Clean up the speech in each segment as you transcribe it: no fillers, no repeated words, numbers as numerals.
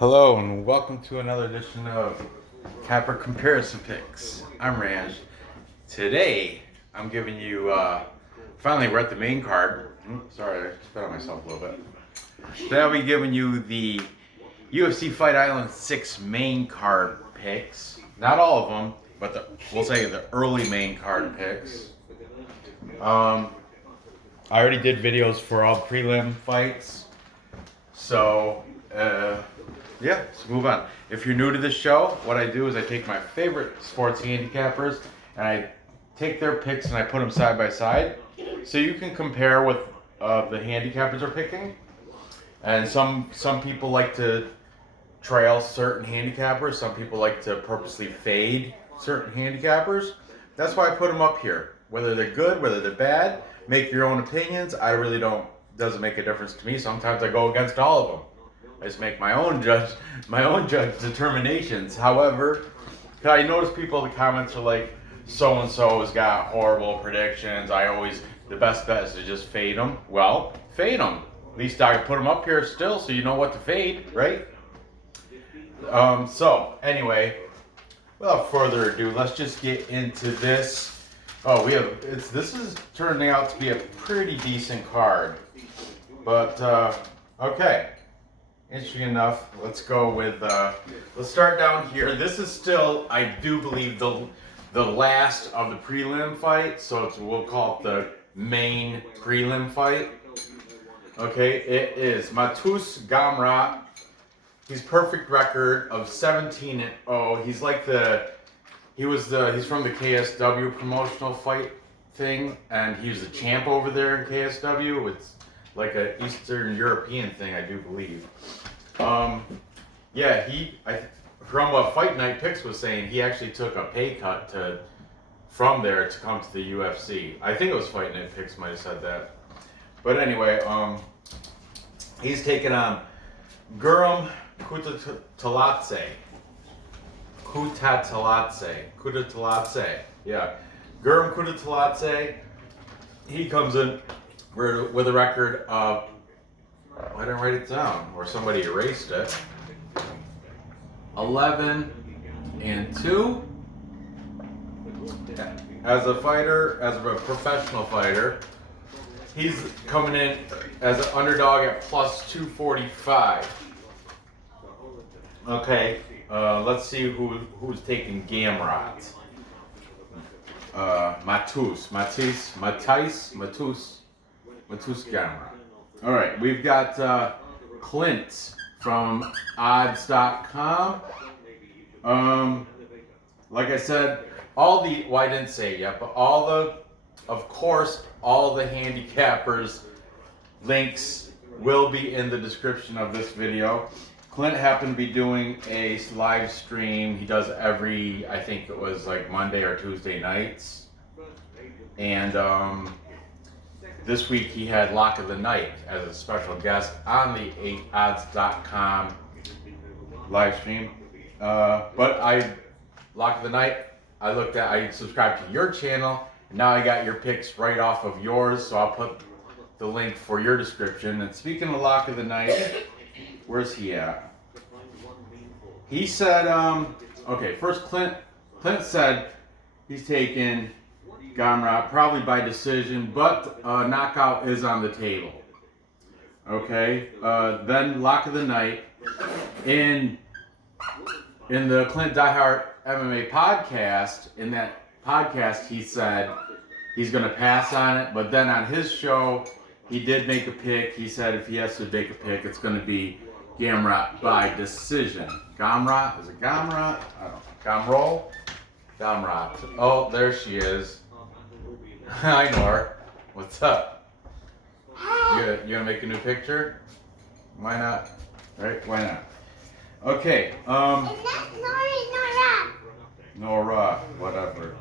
Hello and welcome to another edition of Capper Comparison Picks. I'm Ranj. Today I'm giving you, finally we're at the main card. Sorry, I spit on myself a little bit. Today I'll be giving you the UFC Fight Island 6 main card picks. Not all of them, but we'll say the early main card picks. I already did videos for all the prelim fights. So, yeah, let's move on. If you're new to this show, what I do is I take my favorite sports handicappers and I take their picks and I put them side by side, so you can compare what the handicappers are picking. And some people like to trail certain handicappers. Some people like to purposely fade certain handicappers. That's why I put them up here. Whether they're good, whether they're bad, make your own opinions. I really don't. Doesn't make a difference to me. Sometimes I go against all of them. I just make my own judge determinations. However, I notice people in the comments are like, so and so has got horrible predictions. The best bet is to just fade them. Well, fade them. At least I put them up here still, so you know what to fade, right? So anyway, without further ado, let's just get into this. Oh, this is turning out to be a pretty decent card, but okay. Interesting enough, let's go with, let's start down here. This is still, I do believe, the last of the prelim fight, so we'll call it the main prelim fight. Okay, it is Mateusz Gamrot. He's perfect record of 17-0. He's from the KSW promotional fight thing, and he was a champ over there in KSW. It's like an Eastern European thing, I do believe. From what Fight Night Picks was saying, he actually took a pay cut from there to come to the UFC. I think it was Fight Night Picks might have said that. But anyway, he's taking on Guram Kutateladze. Kutateladze. Yeah. Guram Kutateladze. He comes in with a record of, I didn't write it down, or somebody erased it. 11-2. As a professional fighter, he's coming in as an underdog at plus 245. Okay, let's see who's taking Gamrot. Matias Gamrot. All right, we've got Clint from odds.com. Like I said, I didn't say it yet, but of course, all the handicappers links will be in the description of this video. Clint happened to be doing a live stream. He does I think it was like Monday or Tuesday nights. And this week he had Lock of the Night as a special guest on the odds.com live stream. Lock of the Night, I subscribed to your channel, and now I got your picks right off of yours, so I'll put the link for your description. And speaking of Lock of the Night, where's he at? He said, first Clint said he's taking Gamrot probably by decision, but knockout is on the table. Okay, then Lock of the Night. In the Clint Diehard MMA podcast, in that podcast he said he's going to pass on it, but then on his show he did make a pick. He said if he has to make a pick, it's going to be Gamrot by decision. Gamrot? Is it Gamrot? I don't know. Gamrot. Oh, there she is. I know her. What's up? You gonna make a new picture? Why not? Right? Why not? Okay. Nora. Whatever.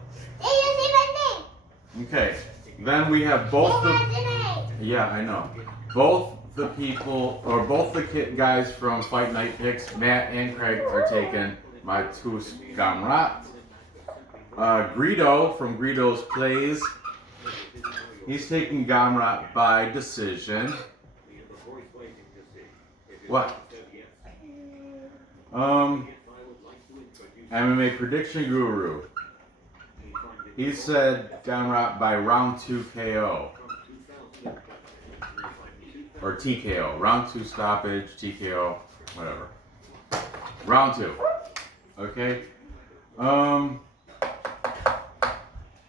Okay. Then we have both the. Yeah, I know. Both the guys from Fight Night Picks, Matt and Craig, are taking Mateusz Gamrot. Greedo from Greedo's Plays, he's taking Gamrot by decision. What? MMA prediction guru. He said Gamrot by round 2 KO. Or TKO. Round 2 stoppage, TKO, whatever. Round 2. Okay.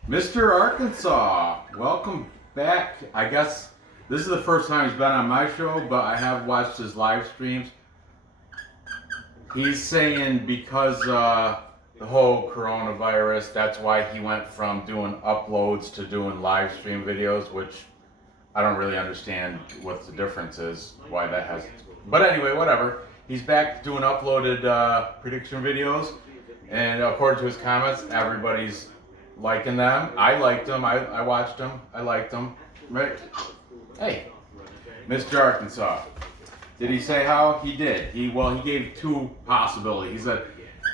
Mr. Arkansas, welcome back. I guess this is the first time he's been on my show, but I have watched his live streams. He's saying because the whole coronavirus, that's why he went from doing uploads to doing live stream videos, which I don't really understand what the difference is, why that has. But anyway, whatever. He's back doing uploaded prediction videos, and according to his comments, everybody's liking them. I liked them. I watched them. I liked them. Right? Hey, Mr. Arkansas. Did he say how? He did. He gave 2 possibilities. He said,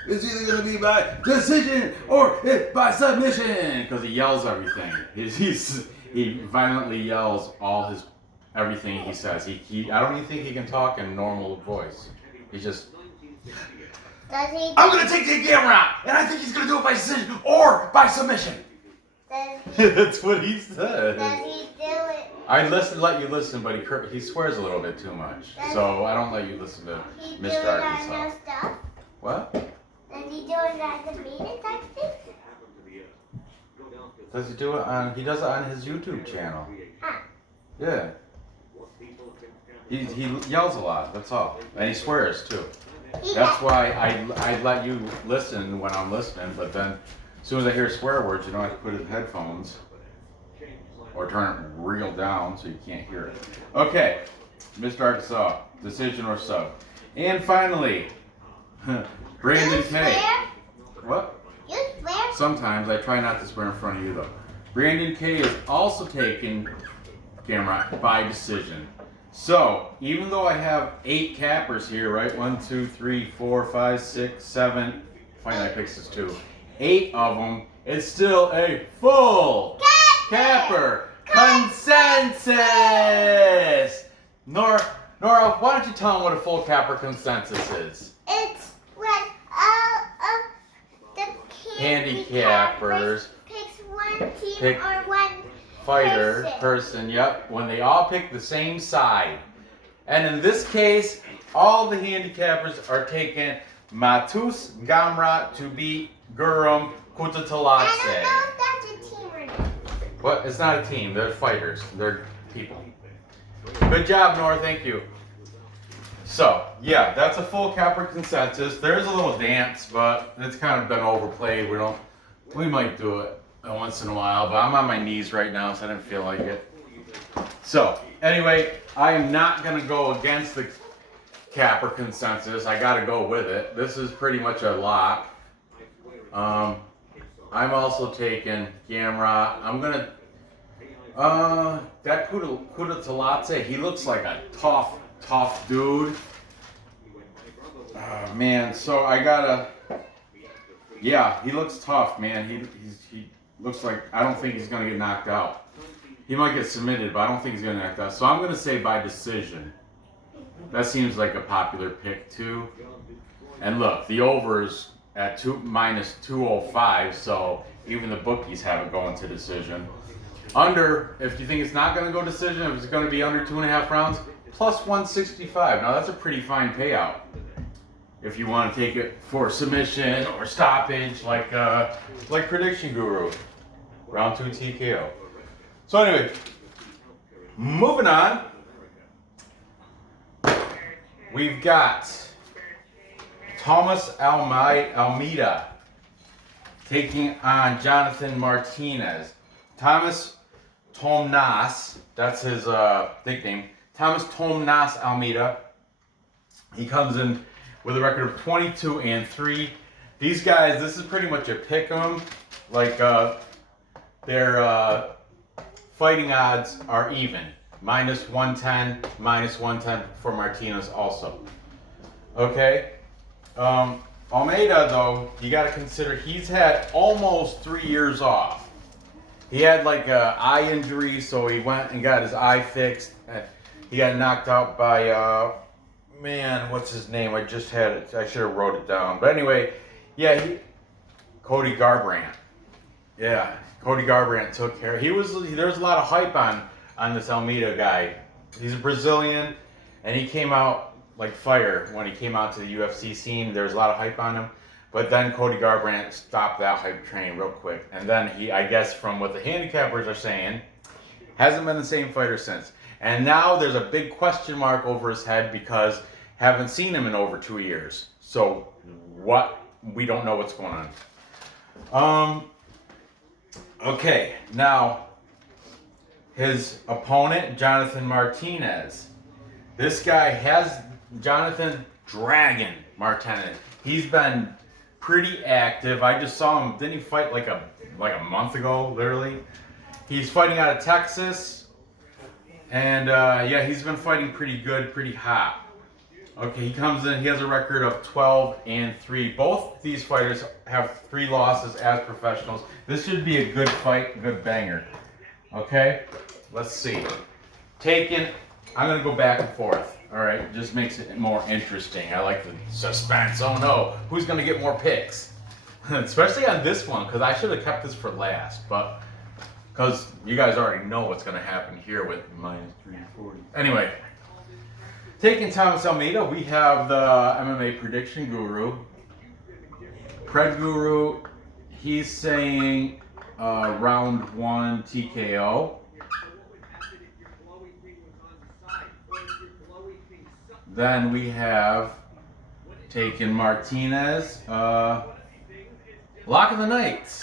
it's either going to be by decision or by submission. Because he yells everything. He violently yells everything he says. I don't even think he can talk in normal voice. He's just, I'm going to take the Gamrot, and I think he's going to do it by decision or by submission. That's what he said. Does he do it? I let you listen, but he swears a little bit too much. So I don't let you listen to Mr. Arkansas. Stuff? What? Does he do it at the meeting type thing? Does he do it on? He does it on his YouTube channel. Huh. Yeah. He yells a lot. That's all, and he swears too. That's why I let you listen when I'm listening, but then as soon as I hear swear words, you know, I have to put it in headphones. Or turn it real down so you can't hear it. Okay, Mr. Arkansas, decision or sub. And finally, Brandon K. What? You swear? Sometimes. I try not to swear in front of you though. Brandon K is also taking Gamrot by decision. So, even though I have 8 cappers here, right? 1, 2, 3, 4, 5, 6, 7. Funny I picked this 2. 8 of them. It's still a full capper consensus. Nora, why don't you tell them what a full capper consensus is? It's when all of the handicappers picks one team or one person. Yep, when they all pick the same side. And in this case, all the handicappers are taking Mateusz Gamrot to beat Guram Kutateladze. I don't know if that's a team or not. What? It's not a team. They're fighters. They're people. Good job, Nora. Thank you. So, yeah, that's a full capper consensus. There's a little dance, but it's kind of been overplayed. We might do it once in a while, but I'm on my knees right now, so I didn't feel like it. So, anyway, I am not going to go against the capper consensus. I got to go with it. This is pretty much a lock. I'm also taking Gamrot. I'm going to... that Kutateladze, he looks like a tough dude. Man, so I gotta... Yeah, he looks tough, man. He looks like... I don't think he's going to get knocked out. He might get submitted, but I don't think he's going to get knocked out. So I'm going to say by decision. That seems like a popular pick, too. And look, the over's at minus 205, so even the bookies have it going to decision. Under, if you think it's not going to go decision, if it's going to be under 2.5 rounds, plus 165. Now that's a pretty fine payout. If you want to take it for submission or stoppage, like Prediction Guru, round 2 TKO. So anyway, moving on. We've got Thomas Almeida taking on Jonathan Martinez. Thomas Tomnas, that's his nickname. Thomas Tomnas Almeida. He comes in with a record of 22-3. These guys, this is pretty much a pick 'em. Like their fighting odds are even. Minus 110, minus 110 for Martinez also. Okay. Almeida, though, you got to consider he's had almost 3 years off. He had like an eye injury, so he went and got his eye fixed. He got knocked out by man, what's his name? I just had it. I should have wrote it down. But anyway, yeah, Cody Garbrandt. Yeah, Cody Garbrandt took care. There was a lot of hype on this Almeida guy. He's a Brazilian, and he came out like fire when he came out to the UFC scene. There was a lot of hype on him. But then Cody Garbrandt stopped that hype train real quick. And then he, I guess from what the handicappers are saying, hasn't been the same fighter since. And now there's a big question mark over his head because haven't seen him in over 2 years. So what? We don't know what's going on. Okay, now his opponent, Jonathan Martinez. This guy has Jonathan Dragon Martinez. He's been pretty active. I just saw him. Didn't he fight like a month ago, literally? He's fighting out of Texas. And yeah, he's been fighting pretty good, pretty hot. Okay, he comes in, he has a record of 12-3. Both these fighters have 3 losses as professionals. This should be a good fight, a good banger. Okay, let's see. I'm going to go back and forth. All right, just makes it more interesting. I like the suspense. Oh no, who's going to get more picks? Especially on this one, because I should have kept this for last. But because you guys already know what's going to happen here with minus 340. Anyway, taking Thomas Almeida, we have the MMA prediction guru. Pred Guru, he's saying round 1 TKO. Then we have taken Martinez, lock of the night,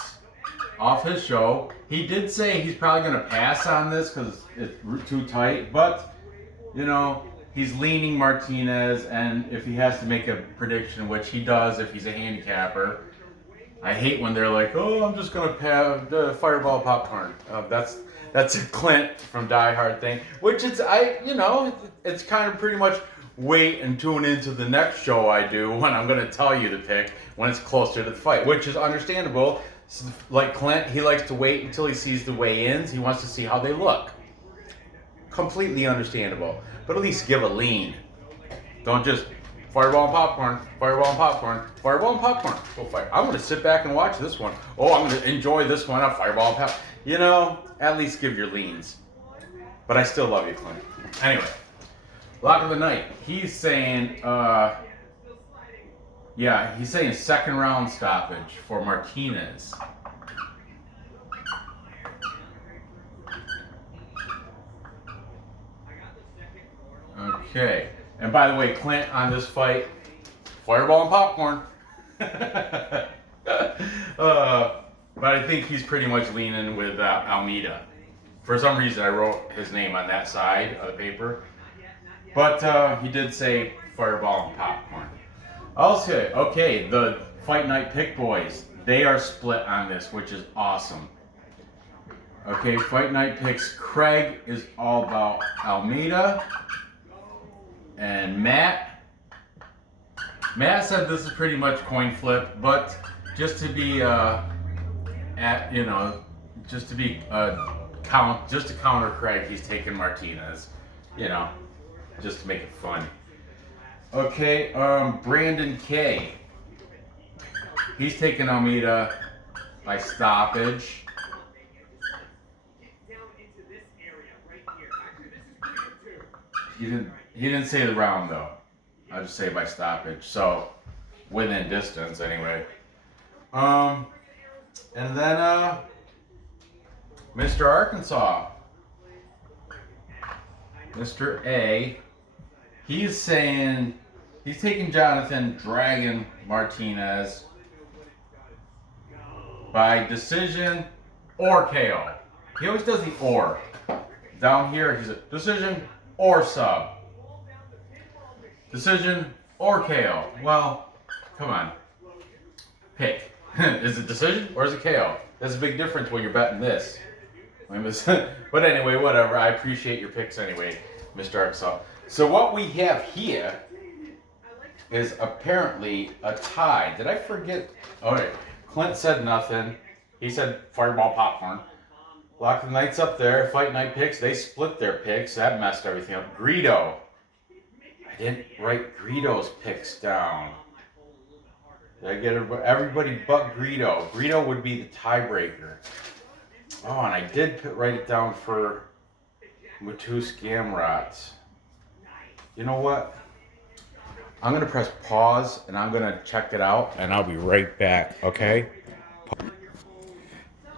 off his show. He did say he's probably going to pass on this because it's too tight, but, you know, he's leaning Martinez, and if he has to make a prediction, which he does if he's a handicapper, I hate when they're like, oh, I'm just going to have the fireball popcorn. That's a Clint from Die Hard thing, which it's kind of pretty much wait and tune into the next show I do when I'm going to tell you to pick when it's closer to the fight, which is understandable. Like Clint, he likes to wait until he sees the weigh-ins. He wants to see how they look. Completely understandable. But at least give a lean. Don't just fireball and popcorn, fireball and popcorn, fireball and popcorn. Go fight. I'm going to sit back and watch this one. Oh, I'm going to enjoy this one. Fireball and popcorn. You know, at least give your leans. But I still love you, Clint. Anyway. Lock of the night. He's saying, he's saying second round stoppage for Martinez. Okay. And by the way, Clint on this fight, fireball and popcorn. But I think he's pretty much leaning with Almeida. For some reason, I wrote his name on that side of the paper. But he did say fireball and popcorn. Also, okay, the Fight Night Pick Boys, they are split on this, which is awesome. Okay, Fight Night Picks, Craig is all about Almeida. And Matt said this is pretty much coin flip, but just to be just to counter Craig, he's taking Martinez, just to make it fun. Okay, Brandon K. He's taking Almeida by stoppage. He didn't say the round though. I'll just say by stoppage. So within distance anyway. And then Mr. Arkansas. Mr. A. He's saying he's taking Jonathan Dragon Martinez by decision or KO. He always does the or. Down here he's a decision or sub. Decision or KO. Well, come on. Pick. Is it decision or is it KO? There's a big difference when you're betting this. But anyway, whatever. I appreciate your picks anyway, Mr. Arkansas. So what we have here is apparently a tie. Did I forget? All right. Clint said nothing. He said fireball popcorn. Lock the Knights up there. Fight Night Picks. They split their picks. That messed everything up. Greedo. didn't write Greedo's picks down. Did I get everybody but Greedo? Greedo would be the tiebreaker. Oh, and I did write it down for Mateusz Gamrot. You know what? I'm going to press pause and I'm going to check it out and I'll be right back, okay?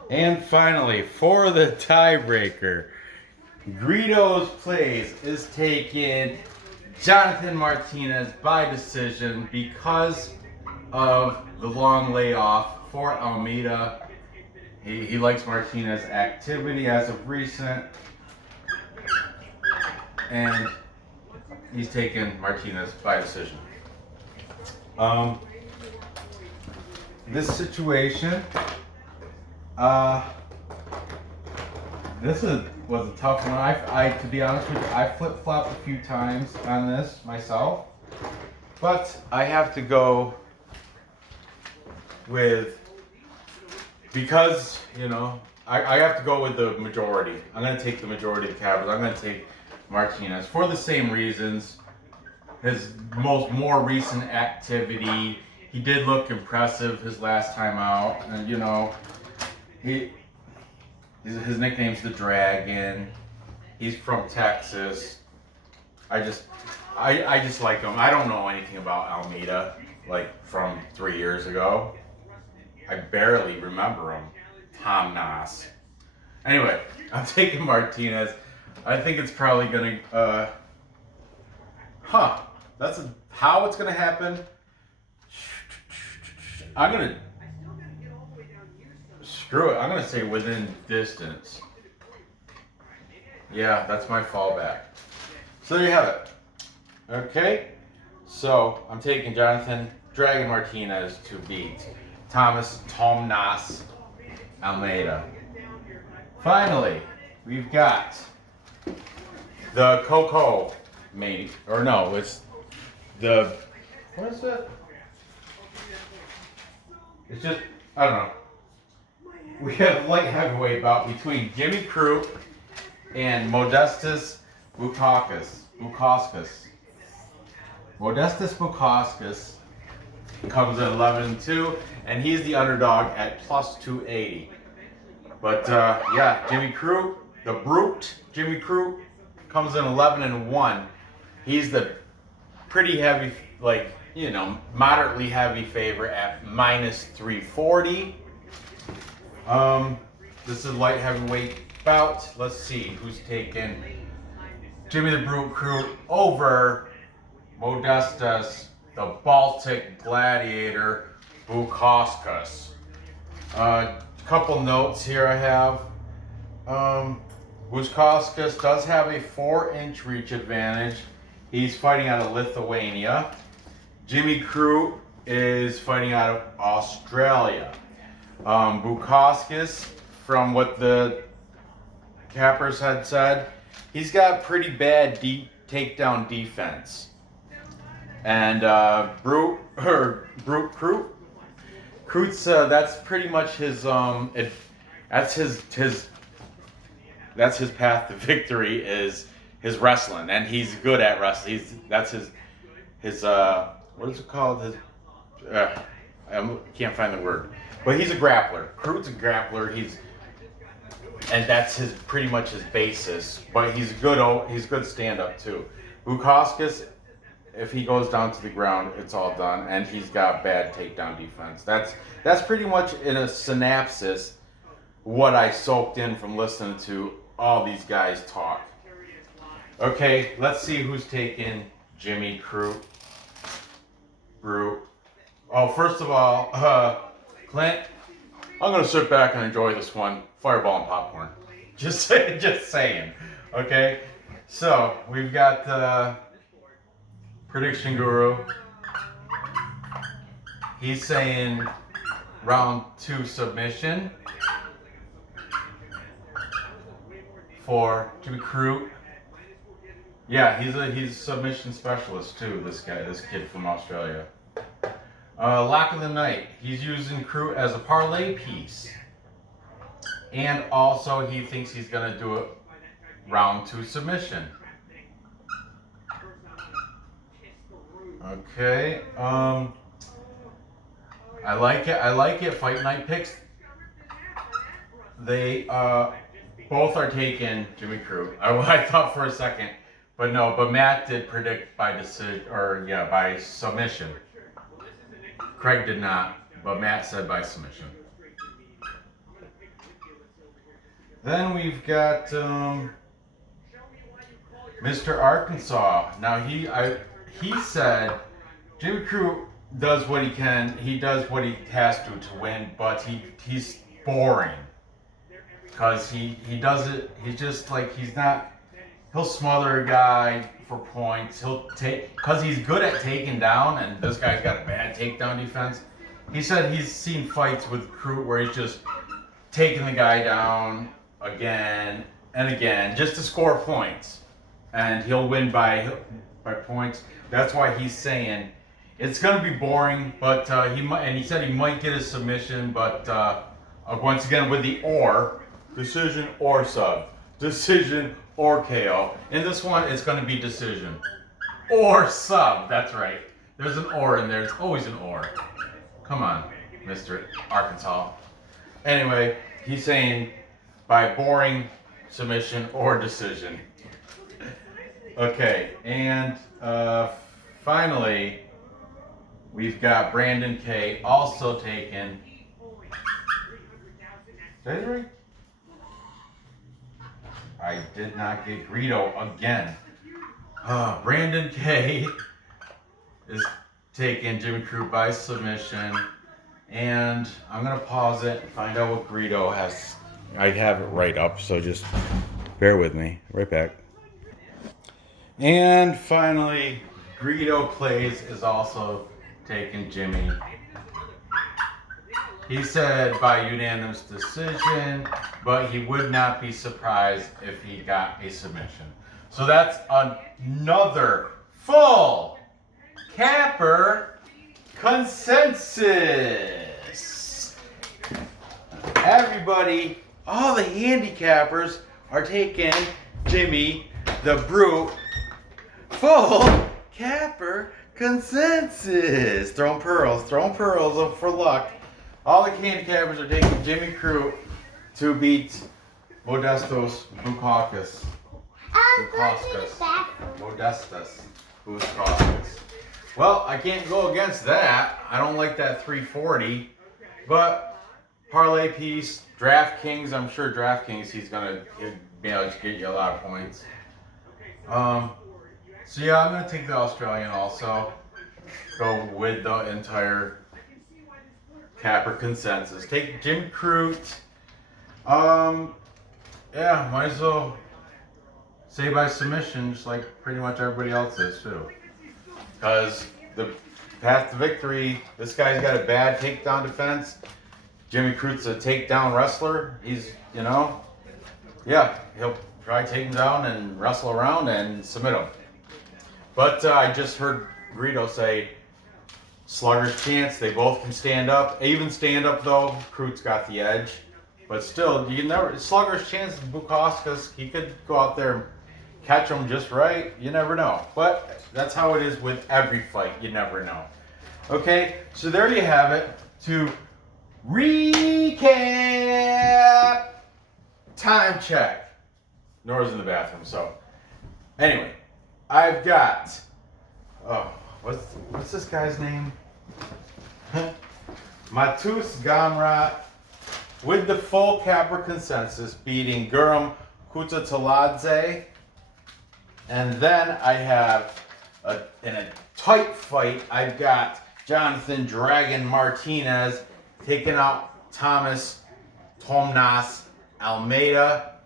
And finally, for the tiebreaker, Greedo's plays is taking Jonathan Martinez by decision because of the long layoff for Almeida. He likes Martinez's activity as of recent, and he's taken Martinez by decision. This situation, was a tough one. I to be honest with you, I flip-flopped a few times on this myself, but I have to go with, because, you know, I have to go with the majority. I'm going to take the majority of the Capitals. I'm going to take Martinez for the same reasons. His more recent activity, he did look impressive his last time out, and you know, his nickname's the Dragon. He's from Texas. I just like him. I don't know anything about Almeida, like from 3 years ago. I barely remember him. Tom Noss. Anyway, I'm taking Martinez. I think it's probably gonna how it's gonna happen. Screw it. I'm gonna say within distance. Yeah, that's my fallback. So there you have it. Okay. So I'm taking Jonathan Dragon Martinez to beat Tom Noss Almeida. Finally, we've got the Coco main, or no, it's the, what is it? It's just, I don't know. We have light heavyweight bout between Jimmy Crute and Modestas Bukauskas. Modestas Bukauskas comes at 11-2, and he's the underdog at plus 280. But yeah, Jimmy Crute, the brute, Jimmy Crute, comes in 11-1. He's the pretty heavy, like, you know, moderately heavy favorite at minus 340. This is light heavyweight bout. Let's see who's taking Jimmy the Brute Crute over Modestas, the Baltic Gladiator Bukauskas. Couple notes here I have. Bukauskas does have a 4-inch reach advantage. He's fighting out of Lithuania. Jimmy Crute is fighting out of Australia. Bukauskas, from what the cappers had said, he's got pretty bad takedown defense. And Brute Crute's that's pretty much his that's his path to victory is his wrestling, and he's good at wrestling. That's his what is it called? His I can't find the word, but he's a grappler. Crute's a grappler. And that's pretty much his basis. But he's good stand up too. Bukauskas, if he goes down to the ground, it's all done, and he's got bad takedown defense. That's pretty much in a synopsis what I soaked in from listening to all these guys talk. Okay, let's see who's taking Jimmy Crute. Oh, first of all, Clint, I'm gonna sit back and enjoy this one. Fireball and popcorn. Just saying. Okay, so we've got the prediction guru. He's saying round 2 submission for Jimmy Crute. Yeah, he's a submission specialist too. This kid from Australia. Lock of the night. He's using Crute as a parlay piece, and also he thinks he's gonna do a round 2 submission. Okay. I like it. I like it. Fight night picks. They both are taking Jimmy Crute. I thought for a second, but no. But Matt did predict by decision, or yeah, by submission. Craig did not, but Matt said by submission. Then we've got Mr. Arkansas. Now he said Jimmy Crute does what he can. He does what he has to win, but he's boring because he does it. He's just like he's not. He'll smother a guy for points. He'll take because he's good at taking down, and this guy's got a bad takedown defense. He said he's seen fights with Crute where he's just taking the guy down again and again just to score points, and he'll win by points. That's why he's saying it's gonna be boring, but he might. And he said he might get a submission, but once again with the or decision or sub, decision or KO. In this one, it's gonna be decision or sub. That's right. There's an or in there. There's always an or. Come on, Mr. Arkansas. Anyway, he's saying by boring, submission, or decision. Okay, and finally, we've got Brandon K. also taken. Did I right? I did not get Greedo again. Brandon K. is taking Jimmy Crute by submission, and I'm gonna pause it and find out what Greedo has. I have it right up, so just bear with me. Right back. And finally, Greedo Plays is also taking Jimmy. He said by unanimous decision, but he would not be surprised if he got a submission. So that's another full capper consensus. Everybody, all the handicappers are taking Jimmy the Brute full capper consensus. Throwing pearls up for luck. All the handicappers are taking Jimmy Crute to beat Modestas Bukauskas. Modestas Bukauskas. Well, I can't go against that. I don't like that 340. But parlay piece, DraftKings, I'm sure DraftKings, he's gonna be able to get you a lot of points. So yeah, I'm gonna take the Australian also. Go with the entire capper consensus. Take Jim Crute. Yeah, might as well say by submission, just like pretty much everybody else is too. Because the path to victory, this guy's got a bad takedown defense. Jimmy Crute's a takedown wrestler. He's, yeah, he'll try take him down and wrestle around and submit him. But I just heard Greedo say, slugger's chance, they both can stand up. Even stand up though, Crute's got the edge. But still, you can never, slugger's chance, Bukauskas, he could go out there and catch him just right. You never know. But that's how it is with every fight. You never know. Okay, so there you have it. To recap, time check. Nora's in the bathroom, so anyway, I've got, what's this guy's name? Mateusz Gamrot with the full capper consensus, beating Guram Kutateladze. And then I have, in a tight fight, I've got Jonathan Dragon Martinez taking out Thomas Tomnas Almeida.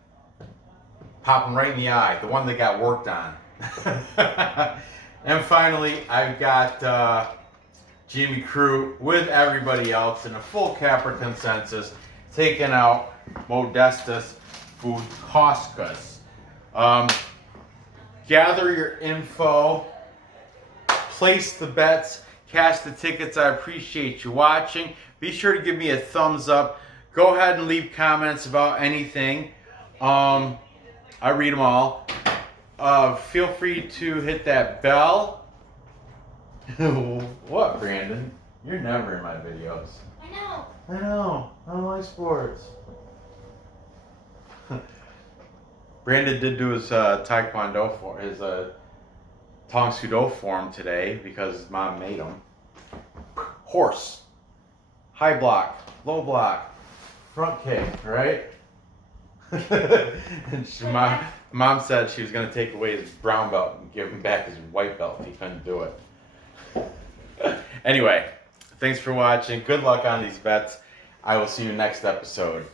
Pop him right in the eye, the one that got worked on. And finally, I've got Jimmy Crute with everybody else in a full capper consensus, taking out Modestas Bukauskas. Gather your info, place the bets, cash the tickets. I appreciate you watching. Be sure to give me a thumbs up. Go ahead and leave comments about anything. I read them all. Feel free to hit that bell What, Brandon? You're never in my videos. I know. I know. I don't like sports. Brandon did do his taekwondo for his Tong Sudo form today because his mom made him. Horse, high block, low block, front kick, right? And mom said she was going to take away his brown belt and give him back his white belt if he couldn't do it. Anyway, thanks for watching. Good luck on these bets. I will see you next episode.